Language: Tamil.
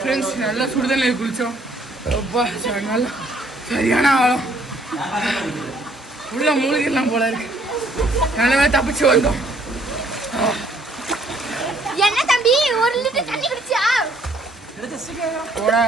ஃப்ரெண்ட்ஸ் நல்லா சுடுதண்ணில் குளித்தோம். ரொம்ப நல்லா சரியான ஆழம், உள்ள மூலிகைலாம் போல இருக்கு. நல்லாவே தப்பிச்சு வந்தோம். என்ன தம்பி 1 லிட்டர் தண்ணி குடிச்சியா? போடா